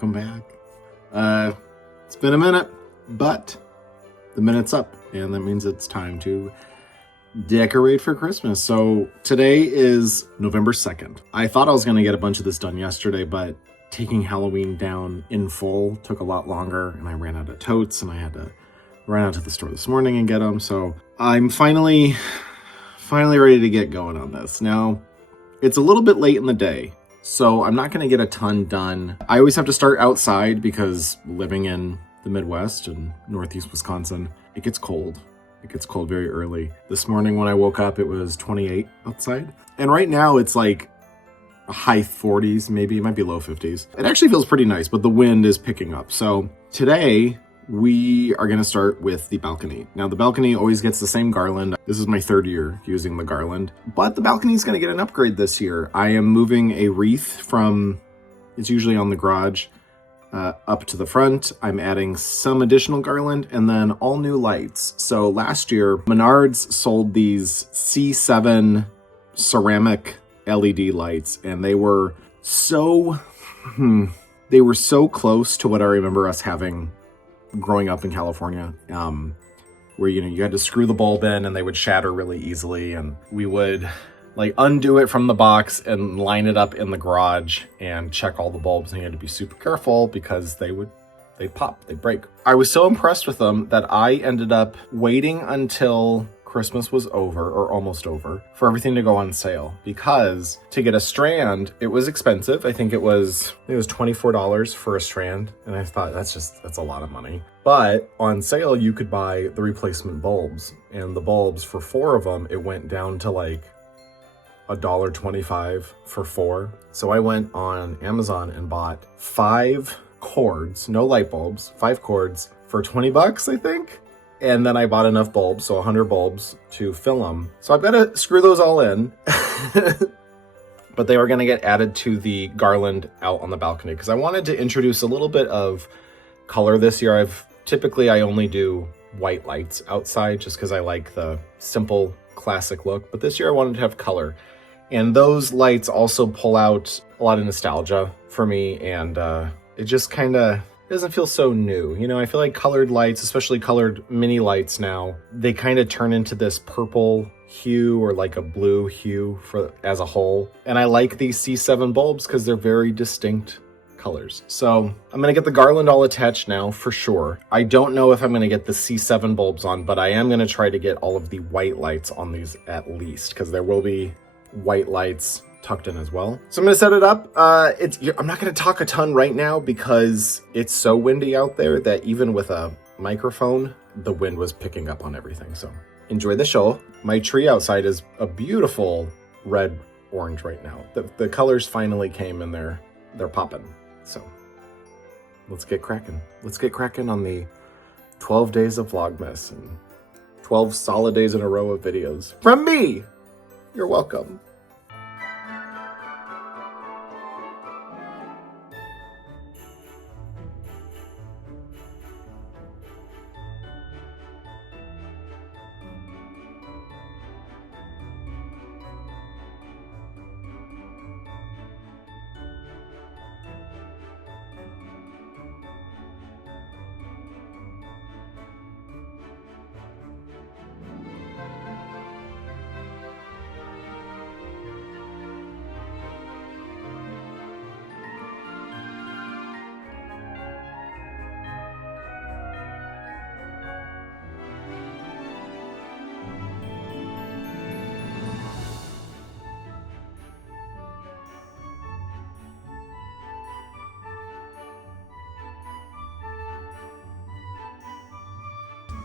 welcome back. It's been a minute, but the minute's up, and that means it's time to decorate for Christmas. So today is November 2nd. I thought I was going to get a bunch of this done yesterday, but taking Halloween down in full took a lot longer, and I ran out of totes, and I had to run out to the store this morning and get them. So I'm finally ready to get going on this. Now, it's a little bit late in the day, so I'm not going to get a ton done. I always have to start outside because living in the Midwest and Northeast Wisconsin, it gets cold. It gets cold very early. This morning when I woke up, it was 28 outside. And right now it's like high 40s, maybe. It might be low 50s. It actually feels pretty nice, but the wind is picking up. So today we are going to start with the balcony. Now the balcony always gets the same garland. This is my third year using the garland, but the balcony is going to get an upgrade this year. I am moving a wreath from, it's usually on the garage, up to the front. I'm adding some additional garland and then all new lights. So last year, Menards sold these C7 ceramic LED lights, and they were so close to what I remember us having growing up in California, where you had to screw the bulb in and they would shatter really easily, and we would like undo it from the box and line it up in the garage and check all the bulbs, and you had to be super careful because they'd pop, they'd break. I was so impressed with them that I ended up waiting until Christmas was over, or almost over, for everything to go on sale, because to get a strand, it was expensive. I think it was $24 for a strand, and I thought that's a lot of money. But on sale, you could buy the replacement bulbs, and the bulbs for 4 of them, it went down to like $1.25 for 4. So I went on Amazon and bought 5 cords, no light bulbs, 5 cords for $20, I think. And then I bought enough bulbs, so 100 bulbs to fill them. So I've got to screw those all in. But they were going to get added to the garland out on the balcony because I wanted to introduce a little bit of color this year. Typically I only do white lights outside just because I like the simple classic look. But this year I wanted to have color. And those lights also pull out a lot of nostalgia for me. And it just kind of doesn't feel so new. You know, I feel like colored lights, especially colored mini lights now, they kind of turn into this purple hue or like a blue hue as a whole. And I like these C7 bulbs because they're very distinct colors. So I'm going to get the garland all attached now for sure. I don't know if I'm going to get the C7 bulbs on, but I am going to try to get all of the white lights on these at least, because there will be white lights tucked in as well. So I'm going to set it up. I'm not going to talk a ton right now because it's so windy out there that even with a microphone, the wind was picking up on everything. So enjoy the show. My tree outside is a beautiful red orange right now. The colors finally came and they're popping. So let's get cracking. Let's get cracking on the 12 days of Vlogmas and 12 solid days in a row of videos from me. You're welcome.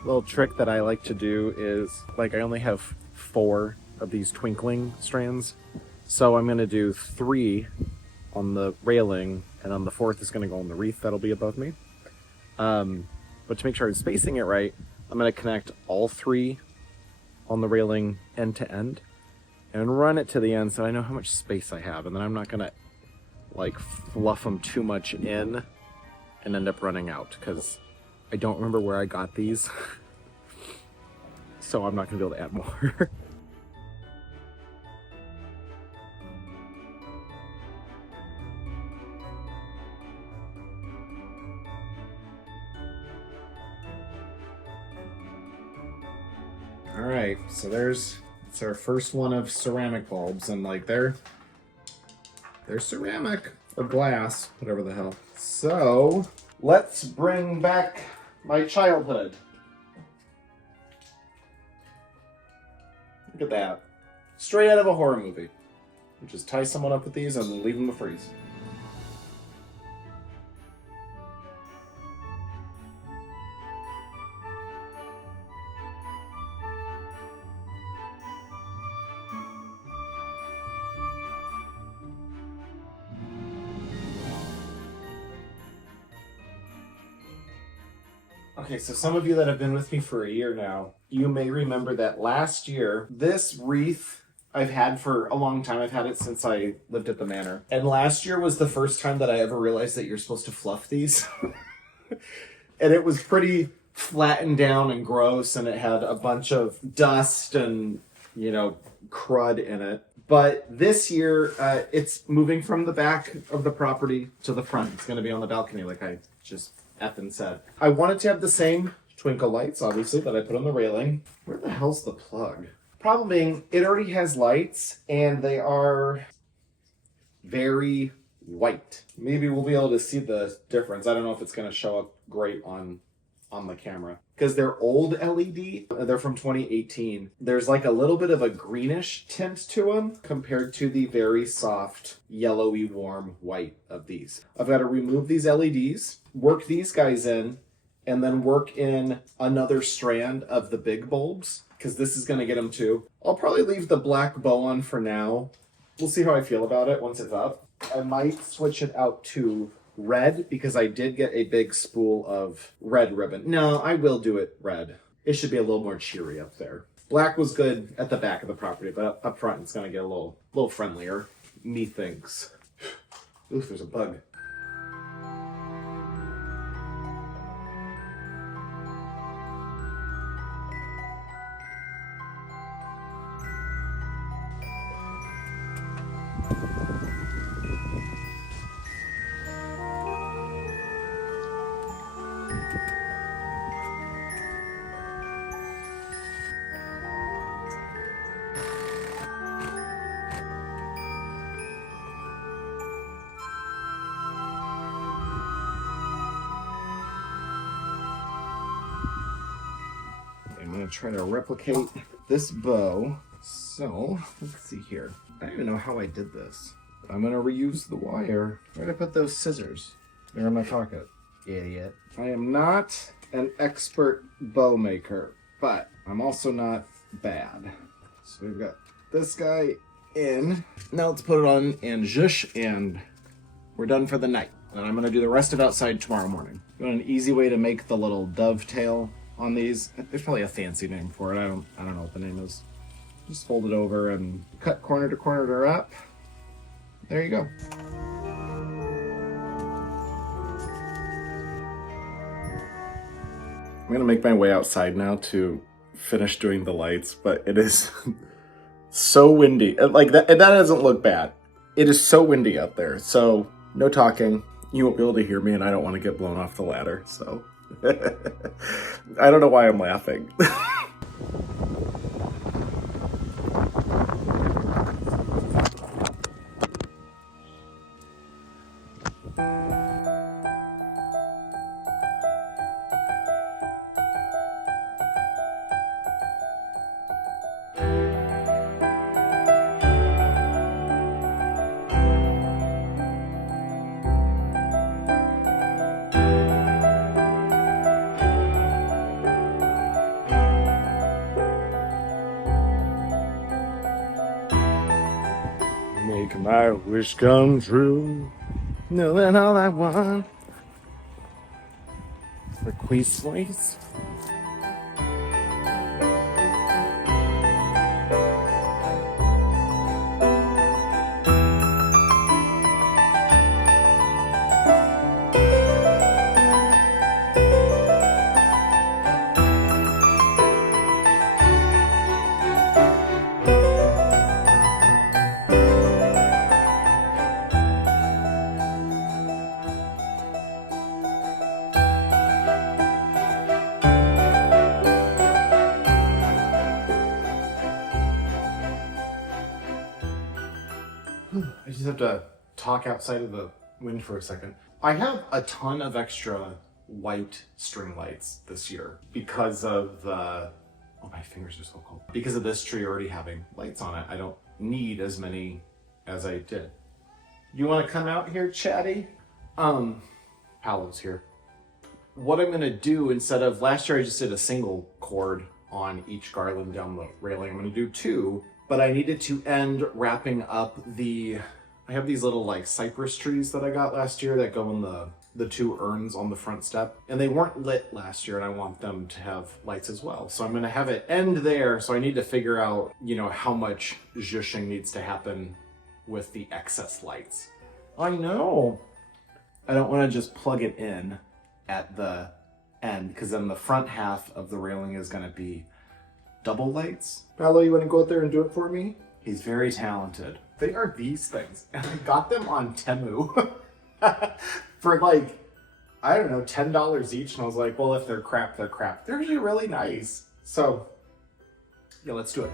Little trick that I like to do is, like, I only have 4 of these twinkling strands, so I'm going to do 3 on the railing, and on the 4th is going to go on the wreath that'll be above me. But to make sure I'm spacing it right, I'm going to connect all 3 on the railing end to end and run it to the end so I know how much space I have, and then I'm not going to like fluff them too much in and end up running out, because I don't remember where I got these, so I'm not going to be able to add more. All right, so it's our first one of ceramic bulbs, and like they're ceramic or glass, whatever the hell. So let's bring back my childhood. Look at that. Straight out of a horror movie. You just tie someone up with these and leave them to freeze. Okay, so some of you that have been with me for a year now, you may remember that last year, this wreath I've had for a long time. I've had it since I lived at the manor. And last year was the first time that I ever realized that you're supposed to fluff these. And it was pretty flattened down and gross, and it had a bunch of dust and, you know, crud in it. But this year, it's moving from the back of the property to the front. It's going to be on the balcony, like I just effing said. I wanted to have the same twinkle lights, obviously, that I put on the railing. Where the hell's the plug? Problem being, it already has lights, and they are very white. Maybe we'll be able to see the difference. I don't know if it's going to show up great on the camera. Because they're old LED. They're from 2018. There's like a little bit of a greenish tint to them compared to the very soft, yellowy, warm white of these. I've got to remove these LEDs, work these guys in, and then work in another strand of the big bulbs, because this is going to get them too. I'll probably leave the black bow on for now. We'll see how I feel about it once it's up. I might switch it out to red, because I did get a big spool of red ribbon. No, I will do it red. It should be a little more cheery up there. Black was good at the back of the property, but up front it's going to get a little friendlier, methinks. Oof, there's a bug. I'm going to try to replicate this bow. So, let's see here. I don't even know how I did this. I'm going to reuse the wire. Where did I put those scissors? They're in my pocket. Idiot. I am not an expert bow maker, but I'm also not bad. So we've got this guy in. Now let's put it on and zhush, and we're done for the night. And I'm going to do the rest of outside tomorrow morning. You want an easy way to make the little dovetail on these? There's probably a fancy name for it. I don't know what the name is. Just fold it over and cut corner to corner to wrap. There you go. I'm gonna make my way outside now to finish doing the lights, but it is so windy. Like that doesn't look bad. It is so windy out there. So no talking. You won't be able to hear me, and I don't want to get blown off the ladder. So I don't know why I'm laughing. Make my wish come true, knowing all I want. Request voice. Just have to talk outside of the wind for a second. I have a ton of extra white string lights this year because of the, oh, my fingers are so cold. Because of this tree already having lights on it, I don't need as many as I did. You want to come out here, Chatty? Paolo's here. What I'm gonna do, instead of, last year I just did a single cord on each garland down the railing, I'm gonna do 2, but I needed to end wrapping up I have these little like cypress trees that I got last year that go in the 2 urns on the front step, and they weren't lit last year and I want them to have lights as well. So I'm gonna have it end there, so I need to figure out, you know, how much zhushing needs to happen with the excess lights. I know. I don't wanna just plug it in at the end, because then the front half of the railing is gonna be double lights. Paolo, you wanna go out there and do it for me? He's very talented. They are these things, and I got them on Temu for like, I don't know, $10 each, and I was like, well, if they're crap, they're crap. They're actually really nice. So, yeah, let's do it.